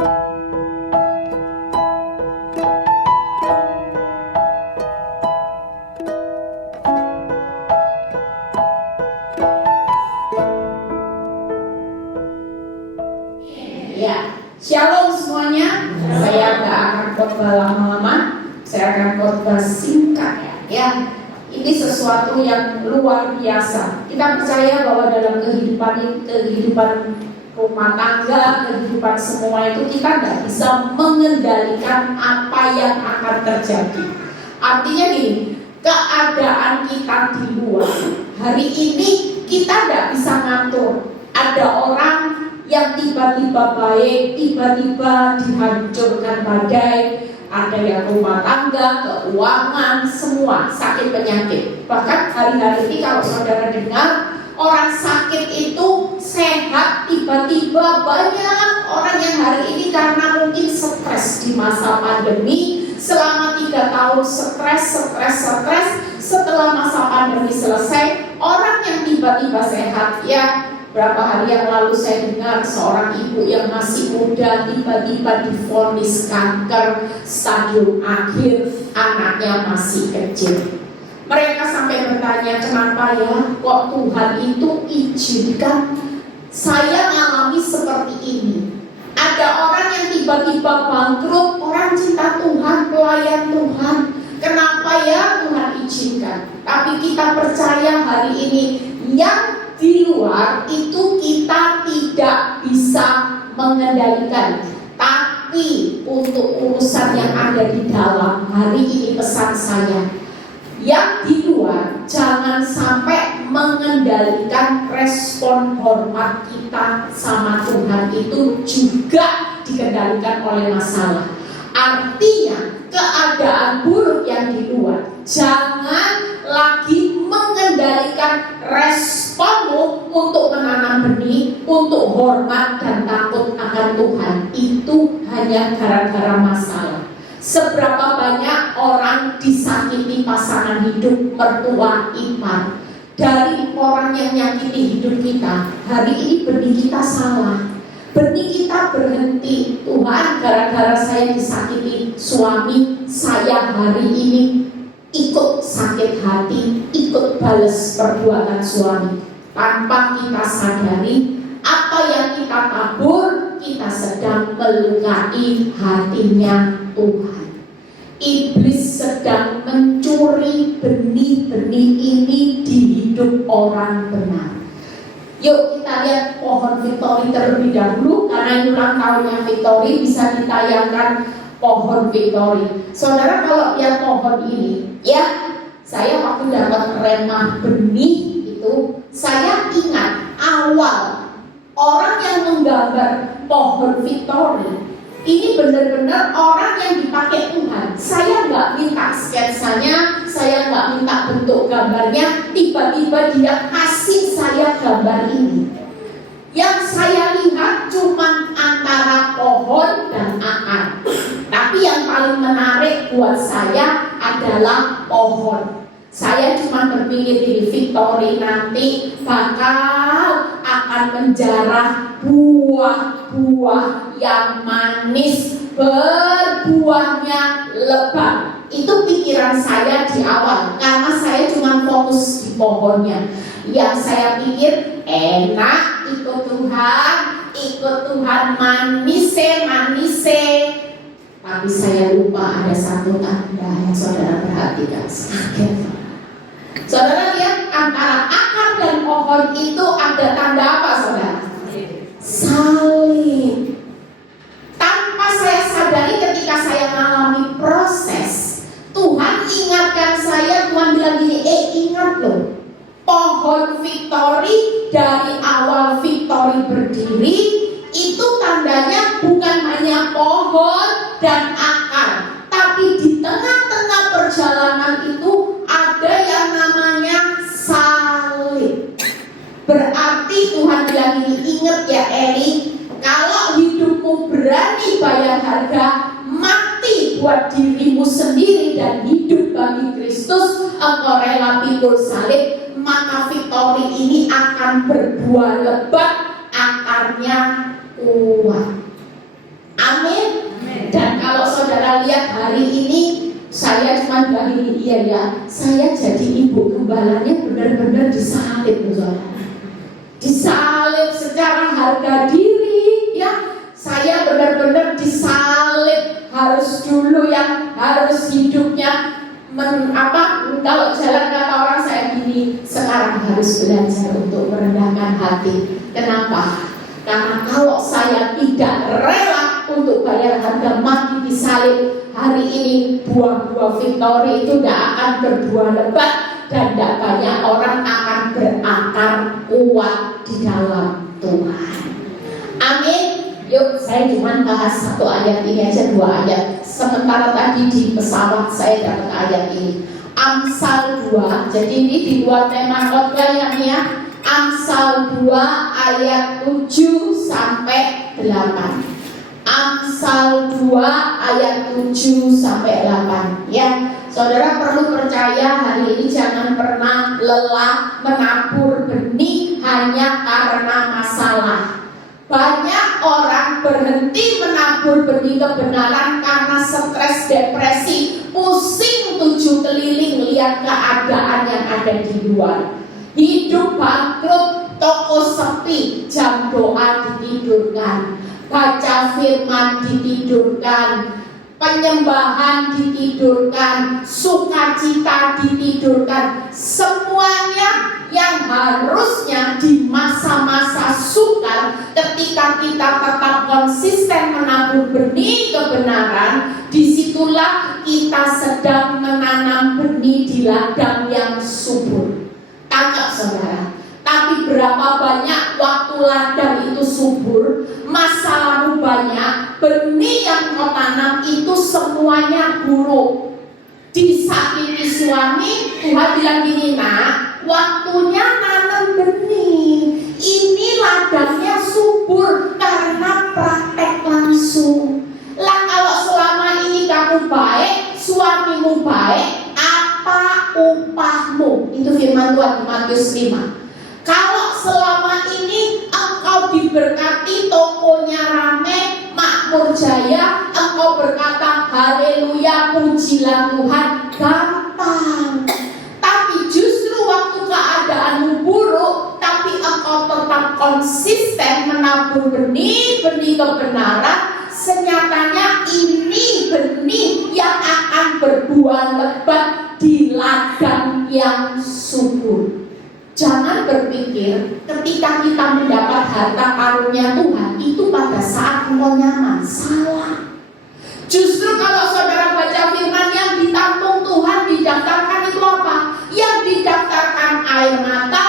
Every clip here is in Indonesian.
Ya, shalom semuanya. Saya nggak akan khotbah lama-lama. Saya akan khotbah singkat ya. Ini sesuatu yang luar biasa. Kita percaya bahwa dalam kehidupan rumah tangga, kehidupan semua itu kita nggak bisa mengendalikan apa yang akan terjadi. Artinya gini, keadaan kita di luar hari ini kita nggak bisa ngatur. Ada orang yang tiba-tiba baik, tiba-tiba dihancurkan badai. Ada yang rumah tangga, keuangan, semua sakit penyakit. Bahkan hari-hari ini kalau saudara dengar, orang sakit itu sehat, tiba-tiba banyak orang yang hari ini karena mungkin stres di masa pandemi. Selama 3 tahun stres. Setelah masa pandemi selesai, orang yang tiba-tiba sehat ya. Berapa hari yang lalu saya dengar seorang ibu yang masih muda tiba-tiba divonis kanker stadium akhir, anaknya masih kecil. Mereka sampai bertanya, kenapa ya kok Tuhan itu izinkan saya mengalami seperti ini? Ada orang yang tiba-tiba bangkrut, orang cinta Tuhan, pelayan Tuhan. Kenapa ya Tuhan izinkan? Tapi kita percaya hari ini yang di luar itu kita tidak bisa mengendalikan. Tapi untuk urusan yang ada di dalam, hari ini pesan saya, yang di luar jangan sampai mengendalikan respon hormat kita sama Tuhan itu juga dikendalikan oleh masalah. Artinya keadaan buruk yang di luar jangan lagi mengendalikan responmu untuk menanam benih, untuk hormat dan takut akan Tuhan. Itu hanya gara-gara masalah. Seberapa banyak orang disakiti pasangan hidup, mertua, ipar, dari orang yang nyakiti hidup kita. Hari ini benih kita salah, benih kita berhenti. Tuhan, gara-gara saya disakiti suami, saya hari ini ikut sakit hati, ikut balas perbuatan suami. Tanpa kita sadari, apa yang kita tabur, kita sedang melukai hatinya Tuhan. Iblis sedang mencuri benih-benih ini di hidup orang benar. Yuk kita lihat pohon Victory terlebih dahulu, karena ini ulang tahunnya Victory, bisa ditayangkan pohon Victory. Saudara kalau lihat pohon ini, ya, saya waktu dapat remah benih itu, saya ingat awal orang yang menggambar pohon Victory ini benar-benar orang yang dipakai Tuhan. Saya nggak minta sketsanya, saya nggak minta bentuk gambarnya, tiba-tiba dia kasih saya gambar ini. Yang saya lihat cuma antara pohon dan akar. Tapi yang paling menarik buat saya adalah pohon. Saya cuma berpikir di Victory nanti bakal akan menjarah buah-buah yang manis, berbuahnya lebat. Itu pikiran saya di awal, karena saya cuma fokus di pohonnya. Yang saya pikir enak ikut Tuhan manise. Tapi saya lupa ada satu tanda yang saudara perhatikan. Saudara lihat antara akar dan pohon itu ada tanda apa, saudara? Salib. Tanpa saya sadari ketika saya mengalami proses, Tuhan ingatkan saya, Tuhan bilang gini, ingat loh, pohon Victory dari awal Victory berdiri itu tandanya bukan hanya pohon dan akar, tapi di tengah-tengah perjalanan itu ada yang namanya salib. Berarti Tuhan bilang ini, ingat ya Eli, kalau hidupmu berani bayar harga, mati buat dirimu sendiri dan hidup bagi Kristus, engkau rela pikul salib, maka Victory ini akan berbuah lebat, akarnya kuat. Amin. bilang ini, iya ya, saya jadi ibu gembalanya benar-benar disalib, saudara. Disalib secara harga diri, ya. Saya benar-benar disalib, harus dulu yang harus hidupnya kalau jalan kata orang saya gini, sekarang harus belajar untuk merendahkan hati. Kenapa? Karena kalau saya tidak rela untuk bayar harga mati disalib, hari ini buah-buah Victory itu tidak akan berbuah lebat dan tidak banyak orang akan berakar kuat di dalam Tuhan. Amin. Yuk, saya cuma bahas satu ayat ini aja, 2 ayat. Sementara tadi di pesawat saya dapat ayat ini. Amsal 2. Jadi ini di luar tema khotbah ya. Amsal 2 ayat 7 sampai 8. Amsal 2 ayat 7 sampai 8. Ya, saudara perlu percaya hari ini jangan pernah lelah menabur benih hanya karena masalah. Banyak orang berhenti menabur benih kebenaran karena stres, depresi, pusing 7 keliling lihat keadaan yang ada di luar. Hidup bangkrut, toko sepi, jam doa ditidurkan, baca firman ditidurkan, penyembahan ditidurkan, sukacita ditidurkan. Semuanya yang harusnya di masa-masa sukar, ketika kita tetap konsisten menabur benih kebenaran, disitulah kita sedang menanam benih di ladang yang subur. Tangkap saudara. Tapi berapa banyak waktu ladang itu subur, masalahmu banyak, benih yang kau tanam itu semuanya buruk. Disakiti suami, Tuhan bilang gini, nak, waktunya nanam benih. Ini ladangnya subur karena praktek langsung. Lah kalau selama ini kamu baik, suamimu baik, apa upahmu? Itu firman Tuhan di Matius 5. Kalau selama ini engkau diberkati, tokonya rame, makmur jaya, engkau berkata haleluya, pujilah Tuhan, gampang. Tapi justru waktu keadaanmu buruk, tapi engkau tetap konsisten menabur benih-benih kebenaran, senyatanya ini benih yang akan berbuah lebat di ladang yang subur. Jangan berpikir ketika kita mendapat harta karunia Tuhan itu pada saat engkau nyaman. Salah. Justru kalau saudara baca firman, yang ditampung Tuhan didaftarkan itu apa? Yang didaftarkan air mata,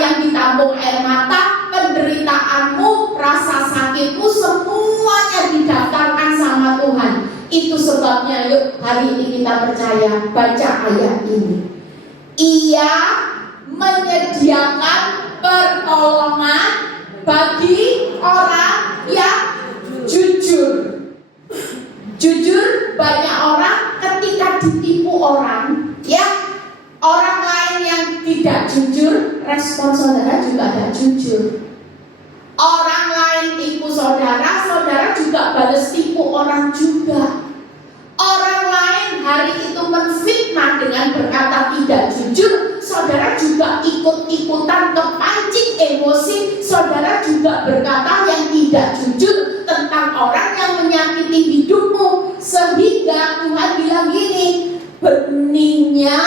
yang ditampung air mata, penderitaanmu, rasa sakitmu, semuanya didaftarkan sama Tuhan. Itu sebabnya yuk hari ini kita percaya, baca ayat ini. Ia menyediakan pertolongan bagi orang yang jujur. Jujur, banyak orang ketika ditipu orang, ya, orang lain yang tidak jujur, respon saudara juga tidak jujur. Orang lain tipu saudara, saudara juga balas tipu orang juga. Orang lain hari itu menfitnah dengan berkata tidak jujur, saudara juga ikut-ikutan kepancing emosi, saudara juga berkata yang tidak jujur tentang orang yang menyakiti hidupmu. Sehingga Tuhan bilang gini, benihnya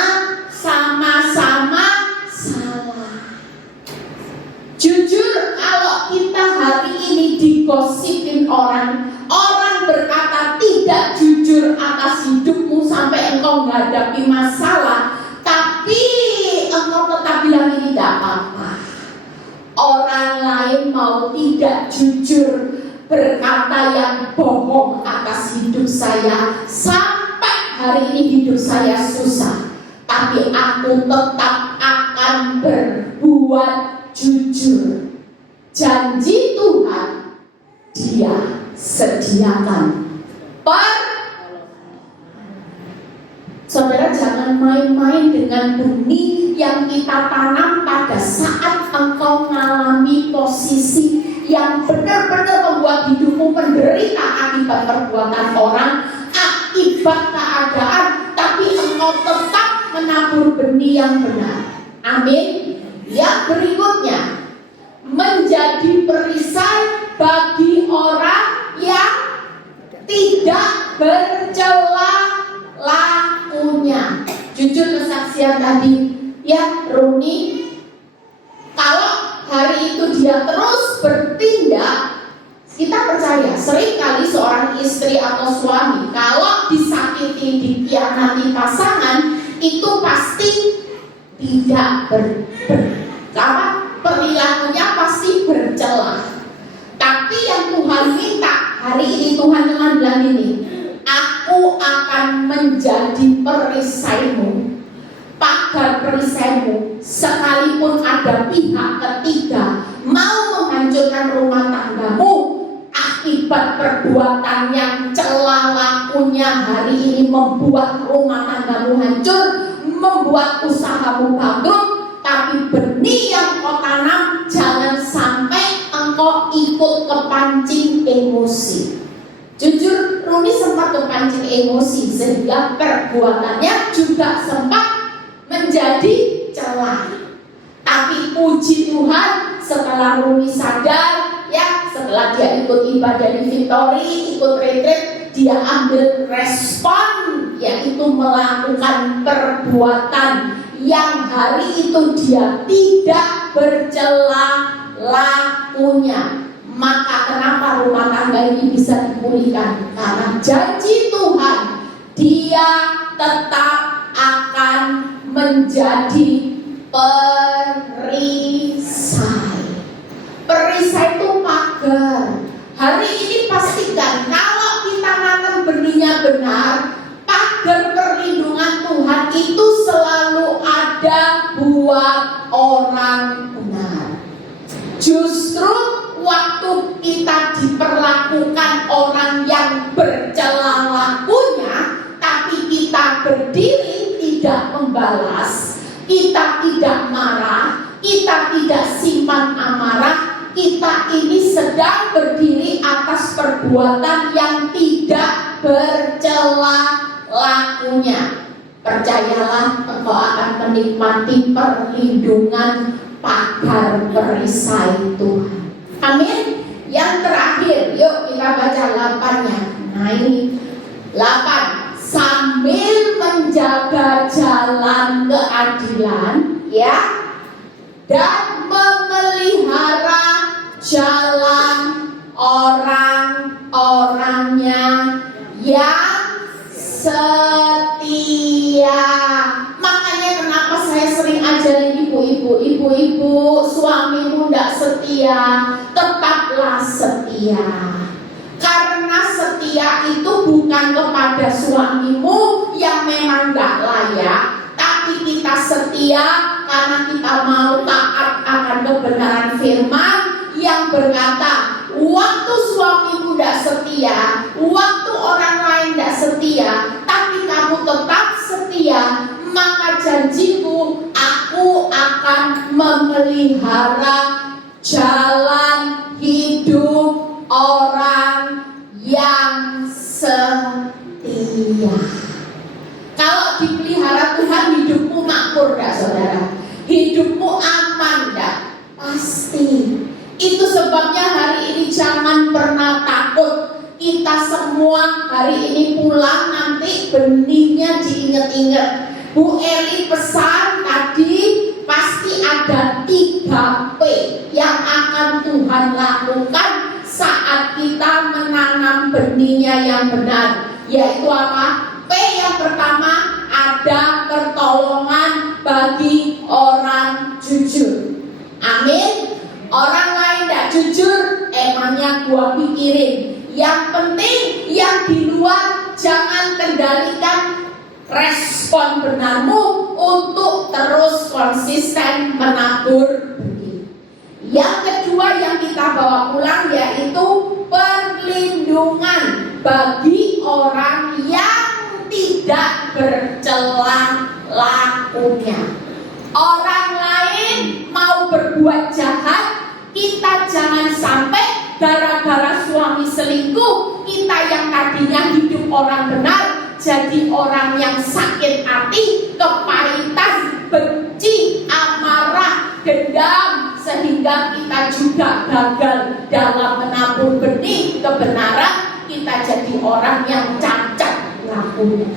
sama-sama salah. Jujur, kalau kita hari ini digosipin orang, orang berkata tidak jujur atas hidupmu sampai engkau menghadapi masalah, tapi engkau tetap bilang ini tidak apa-apa. Orang lain mau tidak jujur, berkata yang bohong atas hidup saya, sampai hari ini hidup saya susah, tapi aku tetap akan berbuat jujur. Janji Tuhan, Dia sediakan Saudara jangan main-main dengan benih yang kita tanam pada saat engkau mengalami posisi yang benar-benar membuat hidupmu menderita akibat perbuatan orang, akibat keadaan, tapi engkau tetap menabur benih yang benar. Amin. Yang berikutnya, menjadi perisai bagi orang yang tidak bercela lakunya. Jujur kesaksian tadi ya Runi, kalau hari itu dia terus bertindak, kita percaya seringkali seorang istri atau suami kalau disakiti, dikhianati pasangan, itu pasti tidak perilakunya pasti bercela. Tapi yang Tuhan minta hari ini, Tuhan dengan bilang ini, aku akan menjadi perisaimu, pagar perisaimu, sekalipun ada pihak ketiga mau menghancurkan rumah tanggamu akibat perbuatan yang cela lakunya hari ini, membuat rumah tanggamu hancur, membuat usahamu bangkrut. Tapi benih yang kau tanam, jangan sampai engkau ikut kepancing emosi. Jujur, Runi sempat kepancing emosi sehingga perbuatannya juga sempat menjadi celah. Tapi puji Tuhan, setelah Runi sadar, ya setelah dia ikut ibadah di Victory, ikut retreat, dia ambil respon, yaitu melakukan perbuatan yang hari itu dia tidak bercela lakunya. Maka kenapa rumah tangga ini bisa dipulihkan? Karena janji Tuhan, dia tetap akan menjadi perisai. Perisai itu pagar. Hari ini pastikan kalau kita nanam benihnya benar, pagar perlindungan Tuhan itu selalu ada buat orang benar. Justru waktu kita diperlakukan orang yang bercela lakunya, tapi kita berdiri tidak membalas, kita tidak marah, kita tidak simpan amarah, kita ini sedang berdiri atas perbuatan yang tidak bercela lakunya. Percayalah, engkau akan menikmati perlindungan pagar perisai Tuhan. Amin. Yang terakhir, yuk kita baca 8-nya. Nah ini 8, sambil menjaga jalan keadilan, ya, dan memelihara jalan orang-orangnya yang setia. Makanya kenapa saya sering ajarin ibu-ibu, suamimu tidak setia, tetaplah setia. Karena setia itu bukan kepada suamimu yang memang tidak layak, tapi kita setia karena kita mau taat akan kebenaran firman yang berkata, waktu suamimu tidak setia, waktu orang lain tidak setia, tapi kamu tetap setia, maka janjiku, aku akan memelihara jalan hidup orang yang setia. Kalau dipelihara Tuhan, hidupmu makmur gak saudara? Hidupmu aman gak? Pasti. Itu sebabnya hari ini jangan pernah takut. Kita semua hari ini pulang nanti benihnya diinget-inget. Bu Eli pesan tadi, pasti ada 3P yang akan Tuhan lakukan saat kita menanam benihnya yang benar. Yaitu apa? P yang pertama, ada pertolongan bagi orang jujur. Amin. Orang lain tidak jujur, emangnya gua pikirin. Yang penting yang di luar jangan kendalikan respon benarmu untuk terus konsisten menabur benih. Yang kedua yang kita bawa pulang yaitu perlindungan bagi orang yang tidak bercela lakunya. Orang lain mau berbuat jahat, kita jangan sampai gara-gara suami selingkuh, kita yang tadinya hidup orang benar jadi orang yang sakit hati, kepahitan, benci, amarah, dendam, sehingga kita juga gagal dalam menabur benih kebenaran. Kita jadi orang yang cacat lakunya.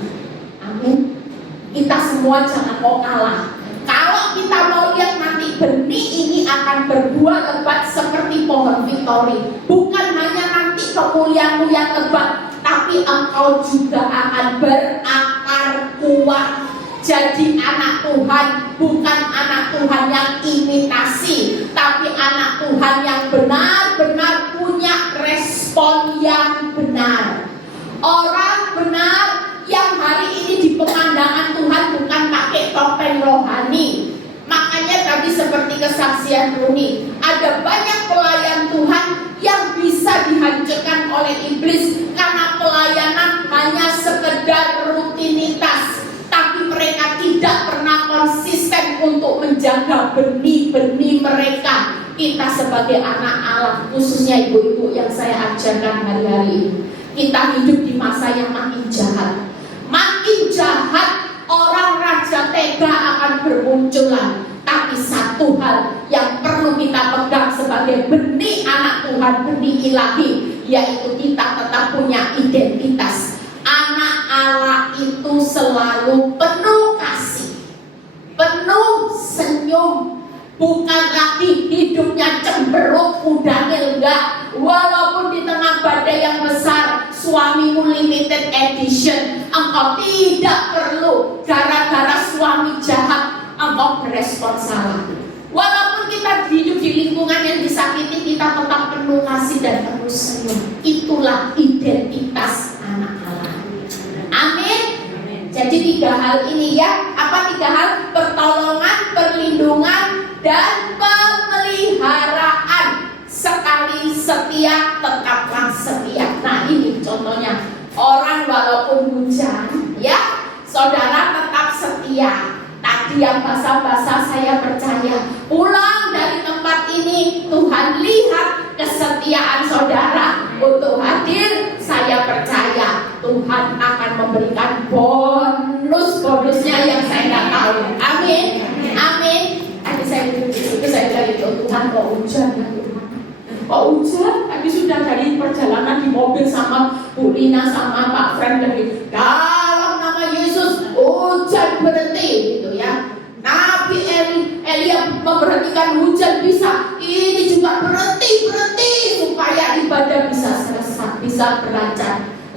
Amin. Kita semua jangan mau kalah. Kalau kita mau lihat nanti benih ini akan berbuah lebat seperti pohon victory. Bukan hanya nanti kemuliaan-mu yang lebat, tapi engkau juga akan berakar kuat. Jadi anak Tuhan bukan anak Tuhan yang imitasi, tapi anak Tuhan yang benar-benar punya respon yang benar. Orang benar yang hari ini di pemandangan Tuhan bukan pakai topeng rohani. Makanya tadi seperti kesaksian Runi, ada banyak pelayan Tuhan yang bisa dihancurkan oleh iblis karena pelayanan hanya sekedar rutinitas, tapi mereka tidak pernah konsisten untuk menjaga benih-benih mereka. Kita sebagai anak Allah, khususnya ibu-ibu yang saya ajarkan hari-hari ini, kita hidup di masa yang makin jahat. Makin jahat, orang raja tega akan bermunculan. Tapi satu hal yang perlu kita pegang sebagai benih anak Tuhan, benih ilahi, yaitu kita tetap punya identitas. Anak Allah itu selalu penuh kasih, penuh senyum. Bukan lagi hidupnya cemberut, kudangil, enggak. Walaupun di tengah badai yang besar, suamimu limited edition, engkau tidak perlu gara-gara suami jahat engkau berespon salah. Walaupun kita hidup di lingkungan yang disakiti, kita tetap penuh kasih dan penuh senyum. Itulah identitas anak Allah. Amin. Jadi 3 hal ini ya. Apa 3 hal? Pertolongan, perlindungan, dan pemeliharaan. Sekali setia, tetaplah setia. Nah ini contohnya. Orang walaupun hujan, ya, saudara tetap setia. Tadi yang basah-basah saya percaya, pulang dari tempat ini Tuhan lihat kesetiaan saudara untuk hadir. Saya percaya Tuhan akan memberikan bonus-bonusnya yang saya nggak tahu. Amin. Amin. Tadi saya duduk di situ, saya bilang, Tuhan kok hujan ya Tuhan? Kok hujan? Tadi sudah dari perjalanan di mobil sama Bu Lina sama Pak Frank dari dalam nama Yesus hujan berhenti gitu ya. Nabi Elia memberhentikan hujan bisa, ini juga berhenti supaya ibadah bisa selesai, bisa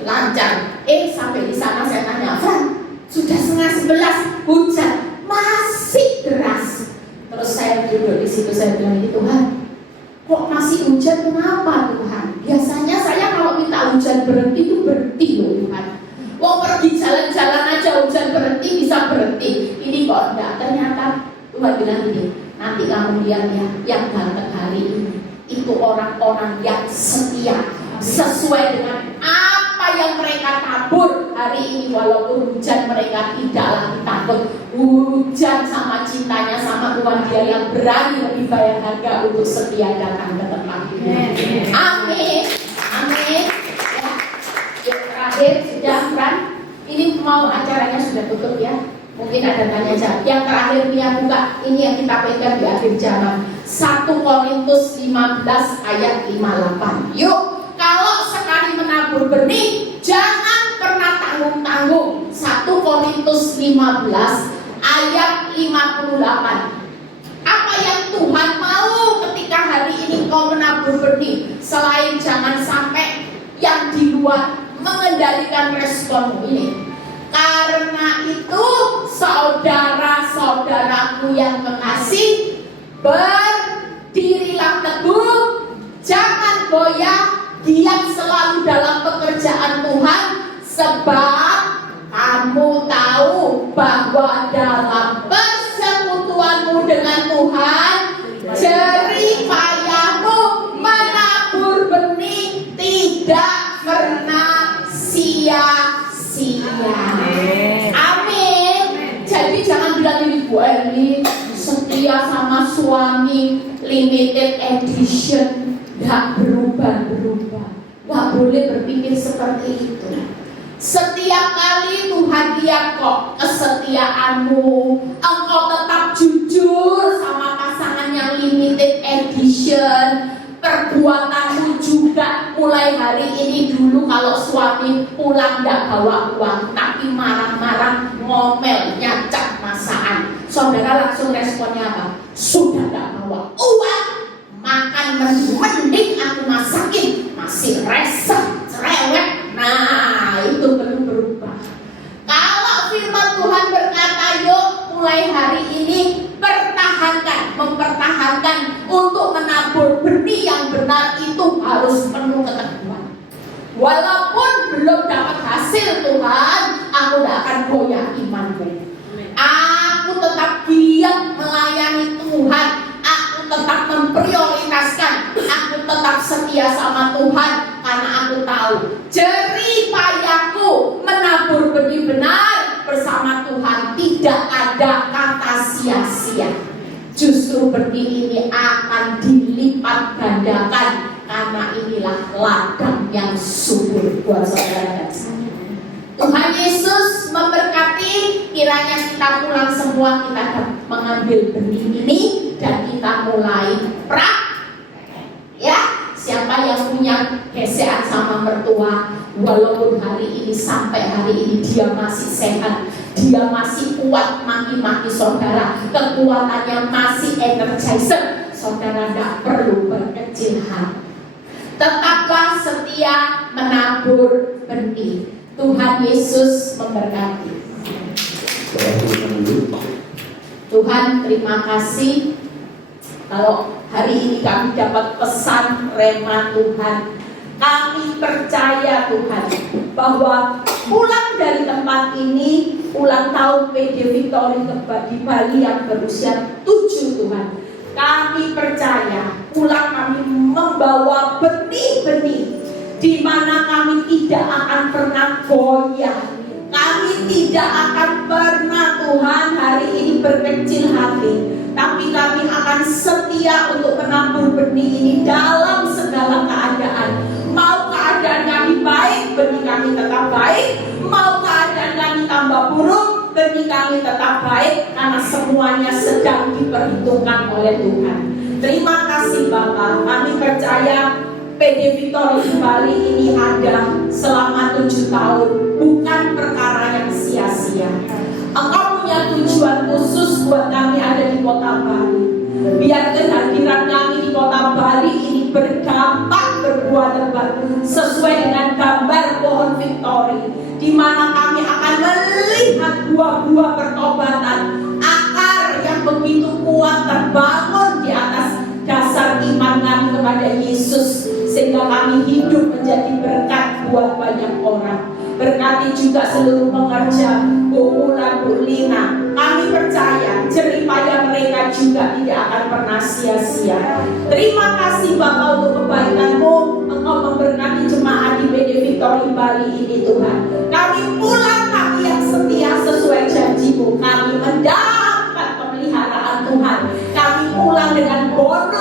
lancar. Sampai di sana saya tanya, Frank, sudah 10:30 hujan masih deras. Terus saya duduk di situ, saya bilang, Tuhan, kok masih hujan? Kenapa Tuhan? Biasanya saya kalau minta hujan berhenti itu berhenti loh Tuhan. Wong pergi jalan-jalan aja hujan berhenti, bisa berhenti. Ini kok enggak? Ternyata Tuhan bilang ini, nanti kamu lihat ya, yang datang hari ini itu orang-orang yang setia, sesuai dengan apa yang mereka tabur hari ini. Walaupun hujan, mereka tidak lagi takut. Hujan sama cintanya sama Tuhan, dia yang berani lebih bayar harga untuk setia datang ke tempat ini. Amin. Amin. Yang terakhir sudah kan, ini mau acaranya sudah tutup ya. Mungkin ada tanya jawab. Yang terakhir Mia buka, ini yang kita pegang di akhir zaman. 1 Korintus 15 ayat 58. Yuk, kalau sekali menabur benih, jangan pernah tanggung-tanggung. 1 Korintus 15 ayat 58. Apa yang Tuhan mau ketika hari ini kau menabur benih? Selain jangan sampai yang di luar mengendalikan responmu ini. Karena itu saudara-saudaraku yang kekasih, berdirilah teguh, jangan goyah, giat selalu dalam pekerjaan Tuhan, sebab kamu tahu bahwa dalam persekutuanmu dengan Tuhan, jerih payahmu menabur benih tidak pernah sia-sia. Amin. Jadi jangan bilang ini Bu Eli setia sama suami limited edition, gak berubah. Gak boleh berpikir seperti itu. Setiap kali Tuhan lihat kok kesetiaanmu, engkau tetap jujur sama pasangan yang limited edition. Perbuatanmu juga mulai hari ini, dulu kalau suami pulang gak bawa uang tapi marah-marah, ngomel, nyacak masakan, saudara langsung responnya apa? Sudah gak bawa uang, makan mending aku masakin, masih resep, cerewet. Nah itu perlu berubah. Kalau firman Tuhan berkata, yuk mulai hari ini mempertahankan untuk menabur benih yang benar, itu harus penuh keteguhan. Walaupun belum dapat hasil Tuhan, aku tidak akan goyah imanku. Aku tetap giat melayani Tuhan. Aku tetap memprioritaskan. Aku tetap setia sama Tuhan, karena aku tahu jerih payahku menabur benih benar bersama Tuhan tidak ada kata sia-sia. Justru benih ini akan dilipat gandakan, karena inilah ladang yang subur buat saudara dan saya. Tuhan Yesus memberkati. Kiranya kita pulang semua, kita mengambil benih ini dan kita mulai praktek. Ya, siapa yang punya gesekan sama mertua, walaupun hari ini sampai hari ini dia masih sehat, dia masih kuat maki-maki saudara, kekuatannya masih energizer, saudara tidak perlu berkecil hati. Tetaplah setia menabur benih. Tuhan Yesus memberkati. Tuhan, terima kasih kalau hari ini kami dapat pesan rema Tuhan. Kami percaya Tuhan bahwa pulang dari tempat ini, ulang tahun PD Victory di Bali yang berusia 7 Tuhan, kami percaya pulang kami membawa benih-benih di mana kami tidak akan pernah goyah. Kami tidak akan pernah Tuhan hari ini berkecil hati, tapi kami akan setia untuk menabur benih ini dalam segala keadaan. Mau keadaan kami baik, benih kami tetap baik. Mau keadaan kami tambah buruk, benih kami tetap baik, karena semuanya sedang diperhitungkan oleh Tuhan. Terima kasih Bapak. Kami percaya PD Victory Bali ini ada selama 7 tahun, bukan perkara yang sia-sia. Engkau punya tujuan khusus buat kami ada di kota Bali. Biar kehadiran kami di kota Bali ini berdampak berbuah lebat sesuai dengan gambar pohon Victory, di mana kami akan melihat buah-buah pertobatan, akar yang begitu kuat terbangun di atas dasar iman kami kepada Yesus, sehingga kami hidup menjadi berkat buat banyak orang. Berkati juga seluruh pengerja, Bu Mula, Bu Lina. Kami percaya jerih payah mereka juga tidak akan pernah sia-sia. Terima kasih Bapak untuk kebaikan-Mu. Engkau memberkati jemaat di PD Victory Bali ini Tuhan. Kami pulang kami yang setia sesuai janji-Mu. Kami mendapat pemeliharaan Tuhan. Kami pulang dengan bonus